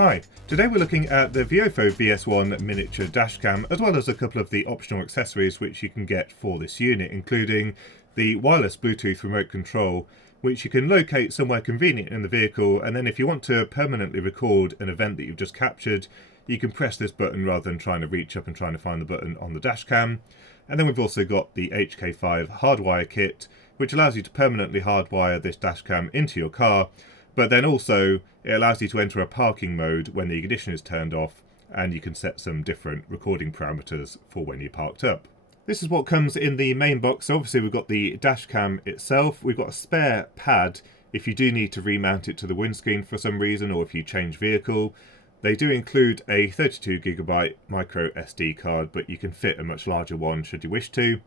Hi, today we're looking at the Viofo VS1 miniature dashcam, as well as a couple of the optional accessories which you can get for this unit, including the wireless Bluetooth remote control, which you can locate somewhere convenient in the vehicle, and then if you want to permanently record an event that you've just captured, you can press this button rather than trying to reach up and trying to find the button on the dashcam. And then we've also got the HK5 hardwire kit, which allows you to permanently hardwire this dashcam into your car, but then also it allows you to enter a parking mode when the ignition is turned off, and you can set some different recording parameters for when you're parked up. This is what comes in the main box. So obviously we've got the dashcam itself, we've got a spare pad if you do need to remount it to the windscreen for some reason, or if you change vehicle. They do include a 32GB micro SD card, but you can fit a much larger one should you wish to.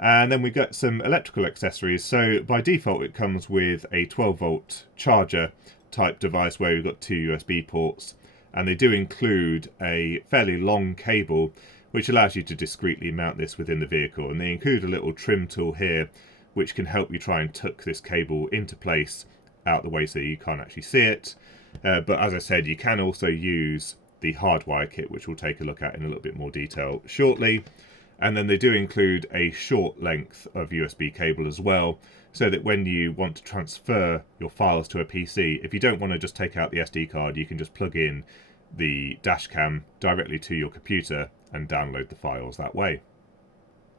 And then we got some electrical accessories. So by default it comes with a 12-volt charger type device where you've got two USB ports, and they do include a fairly long cable which allows you to discreetly mount this within the vehicle, and they include a little trim tool here which can help you try and tuck this cable into place out the way so you can't actually see it. But as I said, you can also use the hardwire kit, which we'll take a look at in a little bit more detail shortly. And then they do include a short length of USB cable as well, so that when you want to transfer your files to a PC, if you don't want to just take out the SD card, you can just plug in the dashcam directly to your computer and download the files that way.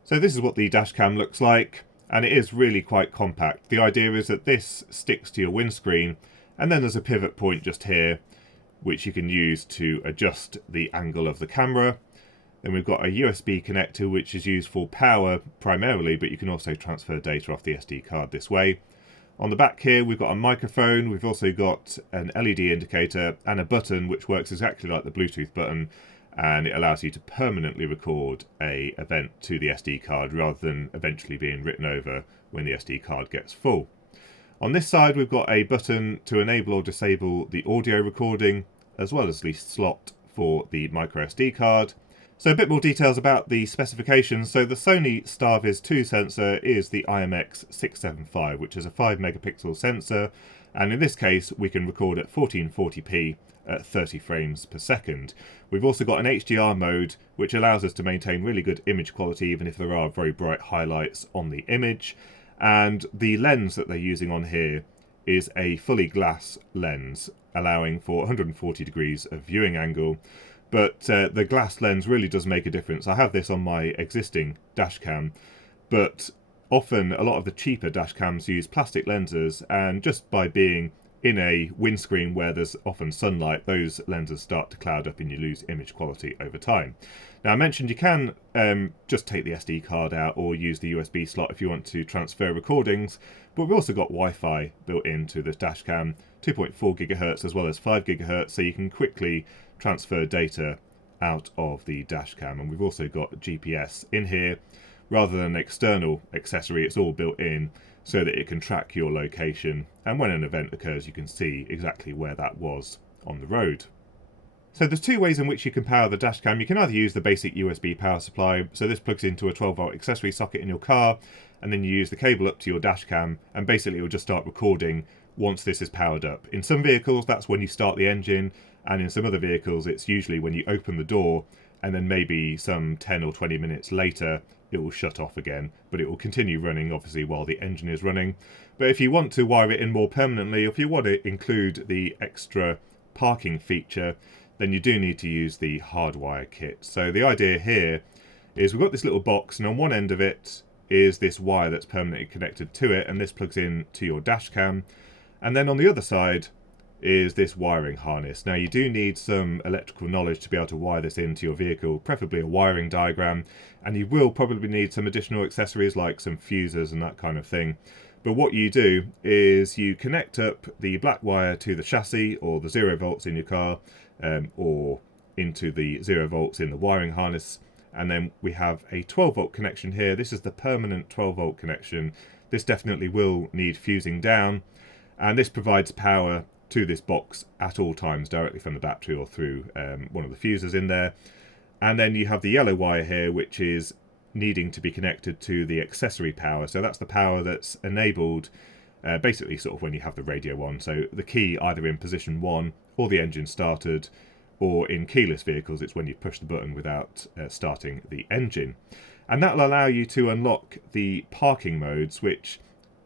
So this is what the dashcam looks like, and it is really quite compact. The idea is that this sticks to your windscreen, and then there's a pivot point just here, which you can use to adjust the angle of the camera. Then we've got a USB connector which is used for power primarily, but you can also transfer data off the SD card this way. On the back here we've got a microphone, we've also got an LED indicator and a button which works exactly like the Bluetooth button, and it allows you to permanently record an event to the SD card rather than eventually being written over when the SD card gets full. On this side we've got a button to enable or disable the audio recording, as well as the slot for the micro SD card. So a bit more details about the specifications. So the Sony Starviz 2 sensor is the IMX675, which is a 5 megapixel sensor, and in this case we can record at 1440p at 30 frames per second. We've also got an HDR mode which allows us to maintain really good image quality even if there are very bright highlights on the image, and the lens that they're using on here is a fully glass lens, allowing for 140 degrees of viewing angle. But the glass lens really does make a difference. I have this on my existing dashcam, but often a lot of the cheaper dashcams use plastic lenses, and just by being in a windscreen where there's often sunlight, those lenses start to cloud up and you lose image quality over time. Now I mentioned you can just take the SD card out or use the USB slot if you want to transfer recordings, but we've also got Wi-Fi built into this dashcam, 2.4 GHz as well as 5 GHz, so you can quickly transfer data out of the dashcam. And we've also got GPS in here. Rather than an external accessory, it's all built in so that it can track your location, and when an event occurs you can see exactly where that was on the road. So there's two ways in which you can power the dashcam. You can either use the basic USB power supply, so this plugs into a 12-volt accessory socket in your car, and then you use the cable up to your dashcam, and basically it will just start recording once this is powered up. In some vehicles that's when you start the engine, and in some other vehicles it's usually when you open the door, and then maybe some 10 or 20 minutes later it will shut off again, but it will continue running obviously while the engine is running. But if you want to wire it in more permanently, or if you want to include the extra parking feature, then you do need to use the hardwire kit. So the idea here is we've got this little box, and on one end of it is this wire that's permanently connected to it, and this plugs in to your dashcam, and then on the other side is this wiring harness. Now you do need some electrical knowledge to be able to wire this into your vehicle, preferably a wiring diagram, and you will probably need some additional accessories like some fuses and that kind of thing. But what you do is you connect up the black wire to the chassis or the 0 volts in your car, or into the 0 volts in the wiring harness, and then we have a 12-volt connection here. This is the permanent 12-volt connection. This definitely will need fusing down, and this provides power to this box at all times directly from the battery or through one of the fuses in there. And then you have the yellow wire here, which is needing to be connected to the accessory power. So that's the power that's enabled basically sort of when you have the radio on. So the key either in position 1 or the engine started, or in keyless vehicles it's when you push the button without starting the engine. And that will allow you to unlock the parking modes, which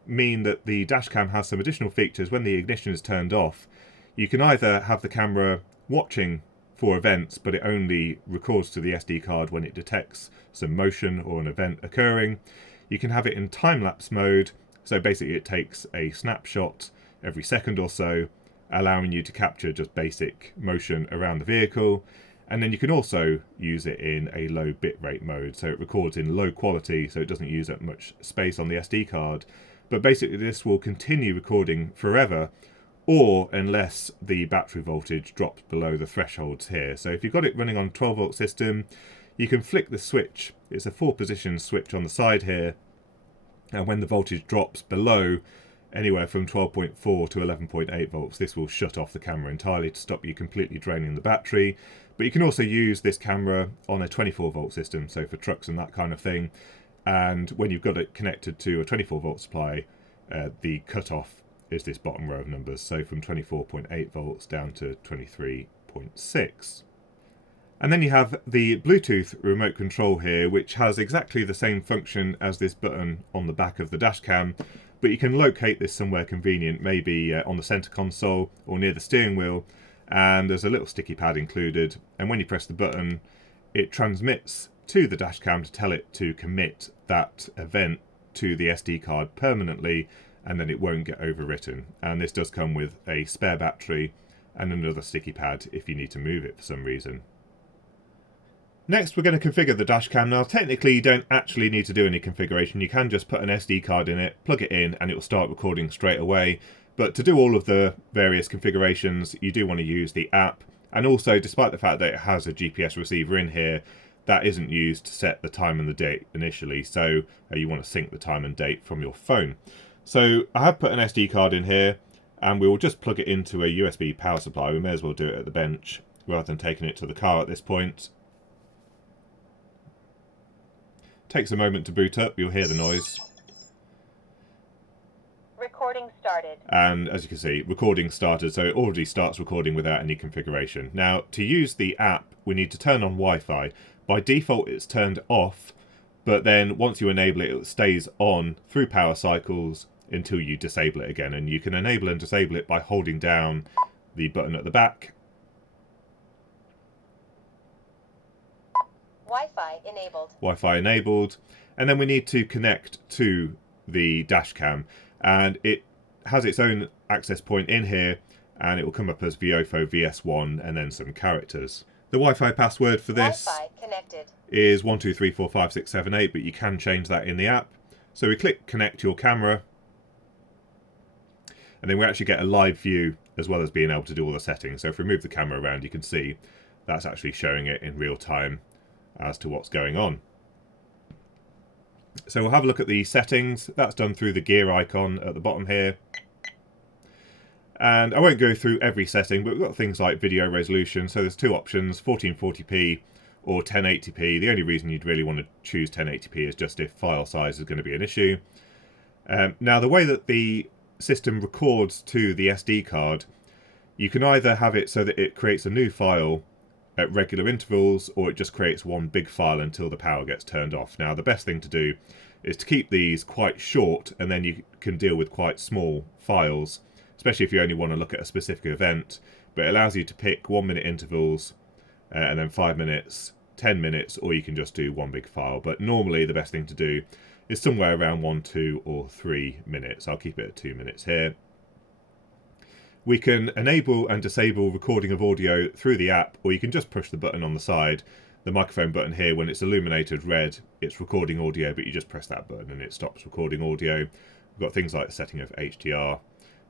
mean that the dashcam has some additional features. When the ignition is turned off, you can either have the camera watching for events, but it only records to the SD card when it detects some motion or an event occurring. You can have it in time-lapse mode, so basically it takes a snapshot every second or so, allowing you to capture just basic motion around the vehicle. And then you can also use it in a low bitrate mode, so it records in low quality, so it doesn't use up much space on the SD card. But basically this will continue recording forever, or unless the battery voltage drops below the thresholds here. So if you've got it running on a 12 volt system, you can flick the switch. It's a 4-position switch on the side here, and when the voltage drops below anywhere from 12.4 to 11.8 volts, this will shut off the camera entirely to stop you completely draining the battery. But you can also use this camera on a 24 volt system, so for trucks and that kind of thing. And when you've got it connected to a 24 volt supply, the cutoff is this bottom row of numbers, so from 24.8 volts down to 23.6. And then you have the Bluetooth remote control here, which has exactly the same function as this button on the back of the dashcam, but you can locate this somewhere convenient, maybe on the center console or near the steering wheel, and there's a little sticky pad included, and when you press the button it transmits to the dashcam to tell it to commit that event to the SD card permanently, and then it won't get overwritten. And this does come with a spare battery and another sticky pad if you need to move it for some reason. Next, we're going to configure the dashcam. Now, technically, you don't actually need to do any configuration. You can just put an SD card in it, plug it in, and it will start recording straight away. But to do all of the various configurations, you do want to use the app. And also, despite the fact that it has a GPS receiver in here, that isn't used to set the time and the date initially. So you want to sync the time and date from your phone. So I have put an SD card in here, and we will just plug it into a USB power supply. We may as well do it at the bench rather than taking it to the car at this point. Takes a moment to boot up, you'll hear the noise. Recording started. And as you can see, recording started, so it already starts recording without any configuration. Now, to use the app, we need to turn on Wi-Fi. By default, it's turned off, but then once you enable it, it stays on through power cycles until you disable it again. And you can enable and disable it by holding down the button at the back. Wi-Fi enabled. Wi-Fi enabled. And then we need to connect to the dash cam. And it has its own access point in here, and it will come up as Viofo VS1 and then some characters. The Wi-Fi password for this is 12345678, but you can change that in the app. So we click connect your camera, and then we actually get a live view as well as being able to do all the settings. So if we move the camera around, you can see that's actually showing it in real time as to what's going on. So we'll have a look at the settings. That's done through the gear icon at the bottom here. And I won't go through every setting, but we've got things like video resolution. So there's two options, 1440p or 1080p. The only reason you'd really want to choose 1080p is just if file size is going to be an issue. Now, the way that the system records to the SD card, you can either have it so that it creates a new file at regular intervals, or it just creates one big file until the power gets turned off. Now, the best thing to do is to keep these quite short, and then you can deal with quite small files, especially if you only want to look at a specific event. But it allows you to pick 1 minute intervals, and then 5 minutes, 10 minutes, or you can just do one big file. But normally the best thing to do is somewhere around 1, 2 or 3 minutes. I'll keep it at 2 minutes here. We can enable and disable recording of audio through the app, or you can just push the button on the side, the microphone button here. When it's illuminated red, it's recording audio, but you just press that button and it stops recording audio. We've got things like the setting of HDR.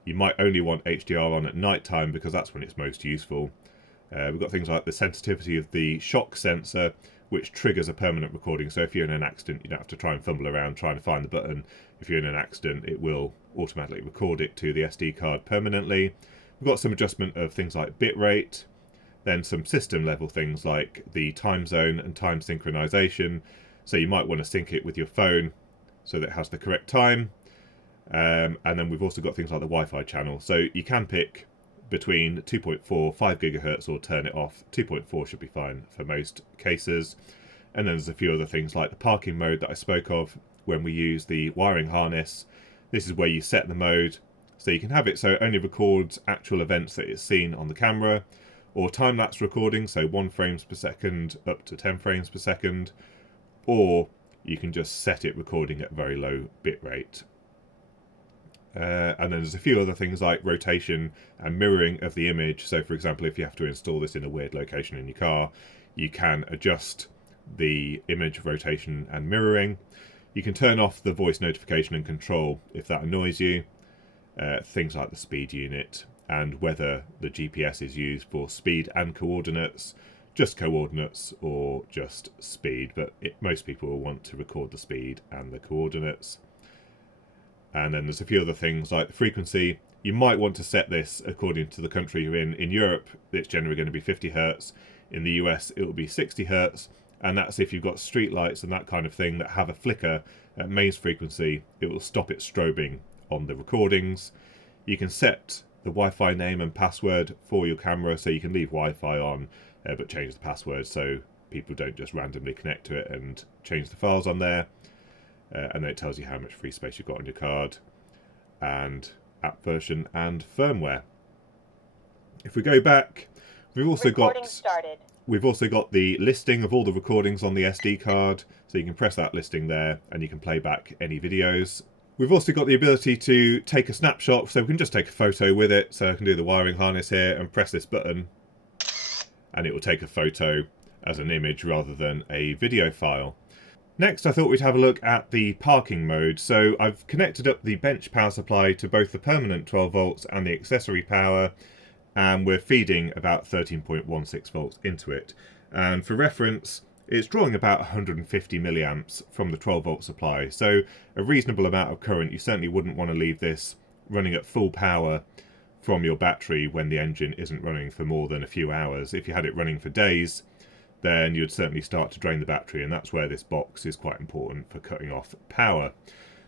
You might only want HDR on at night time because that's when it's most useful. We've got things like the sensitivity of the shock sensor, which triggers a permanent recording. So if you're in an accident, you don't have to try and fumble around trying to find the button. If you're in an accident, it will automatically record it to the SD card permanently. We've got some adjustment of things like bitrate, then some system level things like the time zone and time synchronization. So you might want to sync it with your phone so that it has the correct time. And then we've also got things like the Wi-Fi channel. So you can pick between 2.4, 5 gigahertz, or turn it off. 2.4 should be fine for most cases. And then there's a few other things like the parking mode that I spoke of when we use the wiring harness. This is where you set the mode, so you can have it so it only records actual events that it's seen on the camera, or time-lapse recording, so 1 frames per second up to 10 frames per second, or you can just set it recording at very low bitrate. And then there's a few other things like rotation and mirroring of the image. So for example, if you have to install this in a weird location in your car, you can adjust the image rotation and mirroring. You can turn off the voice notification and control if that annoys you. Things like the speed unit and whether the GPS is used for speed and coordinates, just coordinates or just speed, but most people will want to record the speed and the coordinates. And then there's a few other things like the frequency. You might want to set this according to the country you're in. In Europe, it's generally going to be 50 Hertz. In the US, it will be 60 Hertz. And that's if you've got street lights and that kind of thing that have a flicker at mains frequency, it will stop it strobing on the recordings. You can set the Wi-Fi name and password for your camera, so you can leave Wi-Fi on, but change the password so people don't just randomly connect to it and change the files on there. And then it tells you how much free space you've got on your card, and app version and firmware. If we go back, we've also got the listing of all the recordings on the SD card, so you can press that listing there and you can play back any videos. We've also got the ability to take a snapshot, so we can just take a photo with it. So I can do the wiring harness here and press this button and it will take a photo as an image rather than a video file. Next, I thought we'd have a look at the parking mode. So I've connected up the bench power supply to both the permanent 12 volts and the accessory power, and we're feeding about 13.16 volts into it. And for reference, it's drawing about 150 milliamps from the 12 volt supply. So a reasonable amount of current. You certainly wouldn't want to leave this running at full power from your battery when the engine isn't running for more than a few hours. If you had it running for days, then you'd certainly start to drain the battery, and that's where this box is quite important for cutting off power.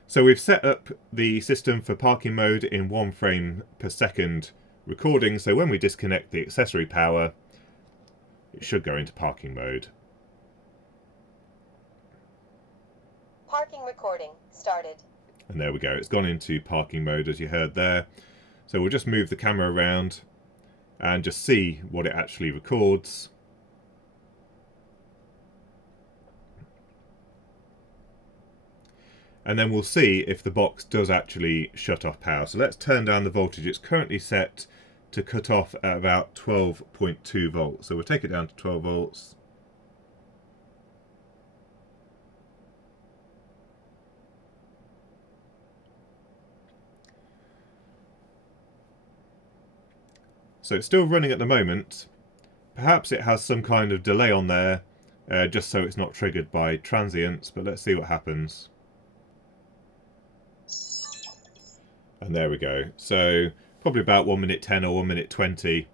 So we've set up the system for parking mode in 1 frame per second recording, so when we disconnect the accessory power, it should go into parking mode. Parking recording started. And there we go, it's gone into parking mode as you heard there. So we'll just move the camera around and just see what it actually records. And then we'll see if the box does actually shut off power. So let's turn down the voltage. It's currently set to cut off at about 12.2 volts. So we'll take it down to 12 volts. So it's still running at the moment. Perhaps it has some kind of delay on there, just so it's not triggered by transients, but let's see what happens. And there we go. So probably about 1 minute 10 or 1 minute 20,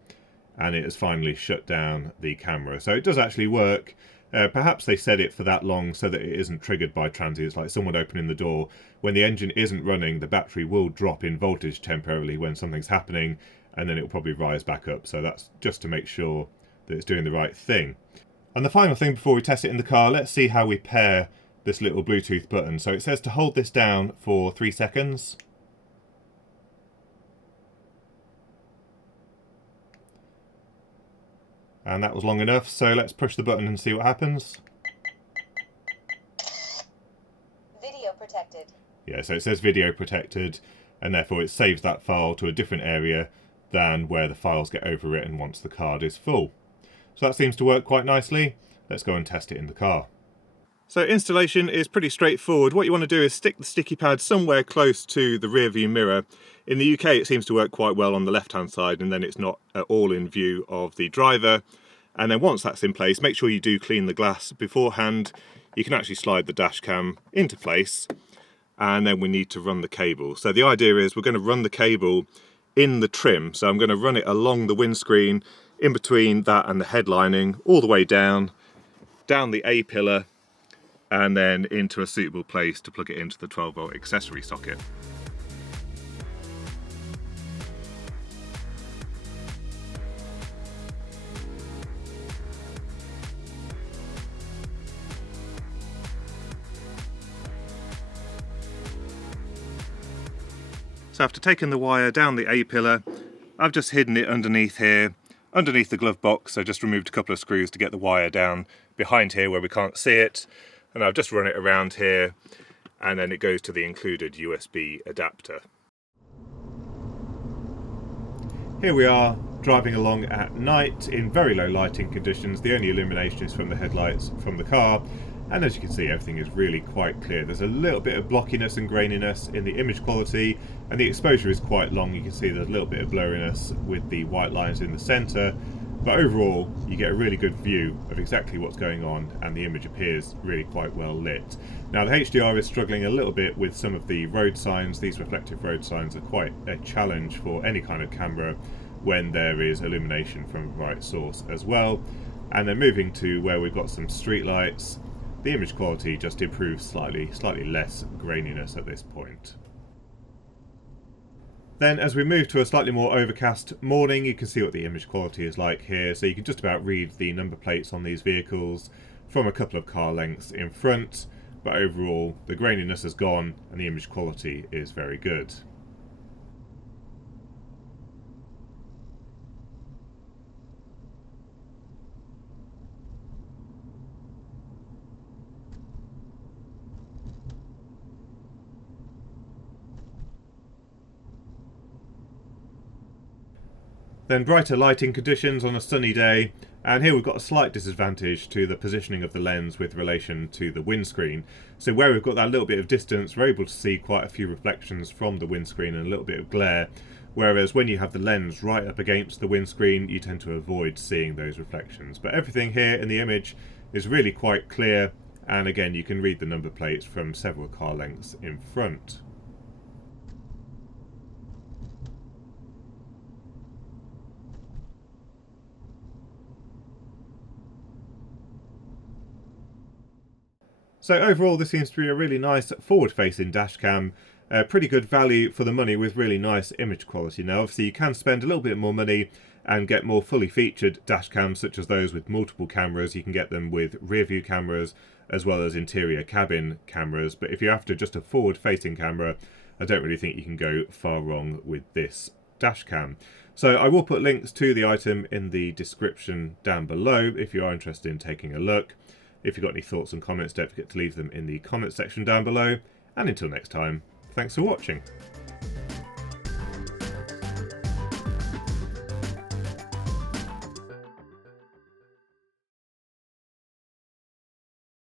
and it has finally shut down the camera. So it does actually work. Perhaps they set it for that long so that it isn't triggered by transients, like someone opening the door. When the engine isn't running, the battery will drop in voltage temporarily when something's happening, and then it will probably rise back up. So that's just to make sure that it's doing the right thing. And the final thing before we test it in the car, let's see how we pair this little Bluetooth button. So it says to hold this down for 3 seconds. And that was long enough, so let's push the button and see what happens. Video protected. Yeah, so it says video protected, and therefore it saves that file to a different area than where the files get overwritten once the card is full. So that seems to work quite nicely. Let's go and test it in the car. So installation is pretty straightforward. What you want to do is stick the sticky pad somewhere close to the rear view mirror. In the UK it seems to work quite well on the left hand side, and then it's not at all in view of the driver. And then once that's in place, make sure you do clean the glass beforehand. You can actually slide the dash cam into place, and then we need to run the cable. So the idea is we're going to run the cable in the trim. So I'm going to run it along the windscreen, in between that and the headlining, all the way down the A-pillar, and then into a suitable place to plug it into the 12 volt accessory socket. So after taking the wire down the A-pillar, I've just hidden it underneath here, underneath the glove box. I just removed a couple of screws to get the wire down behind here where we can't see it. And I've just run it around here, and then it goes to the included USB adapter. Here we are, driving along at night in very low lighting conditions. The only illumination is from the headlights from the car. And as you can see, everything is really quite clear. There's a little bit of blockiness and graininess in the image quality, and the exposure is quite long. You can see there's a little bit of blurriness with the white lines in the centre, but overall you get a really good view of exactly what's going on, and the image appears really quite well lit. Now the HDR is struggling a little bit with some of the road signs. These reflective road signs are quite a challenge for any kind of camera when there is illumination from a bright source as well. And then moving to where we've got some street lights, the image quality just improves slightly less graininess at this point. Then as we move to a slightly more overcast morning, you can see what the image quality is like here. So you can just about read the number plates on these vehicles from a couple of car lengths in front, but overall the graininess has gone and the image quality is very good. Then brighter lighting conditions on a sunny day, and here we've got a slight disadvantage to the positioning of the lens with relation to the windscreen. So where we've got that little bit of distance, we're able to see quite a few reflections from the windscreen and a little bit of glare, whereas when you have the lens right up against the windscreen, you tend to avoid seeing those reflections. But everything here in the image is really quite clear, and again you can read the number plates from several car lengths in front. So overall this seems to be a really nice forward-facing dashcam, pretty good value for the money with really nice image quality. Now obviously you can spend a little bit more money and get more fully featured dashcams such as those with multiple cameras. You can get them with rear view cameras as well as interior cabin cameras, but if you're after just a forward-facing camera, I don't really think you can go far wrong with this dashcam. So I will put links to the item in the description down below if you are interested in taking a look. If you've got any thoughts and comments, don't forget to leave them in the comment section down below. And until next time, thanks for watching.